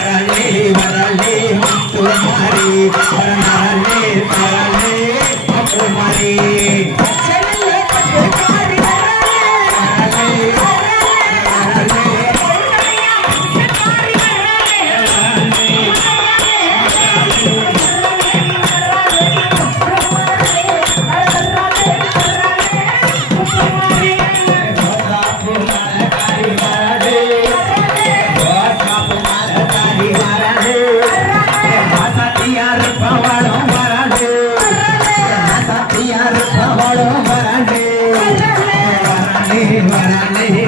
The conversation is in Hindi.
मरले मरले हम तुम्हारे मरले मरले हम तुम्हारे। வரலை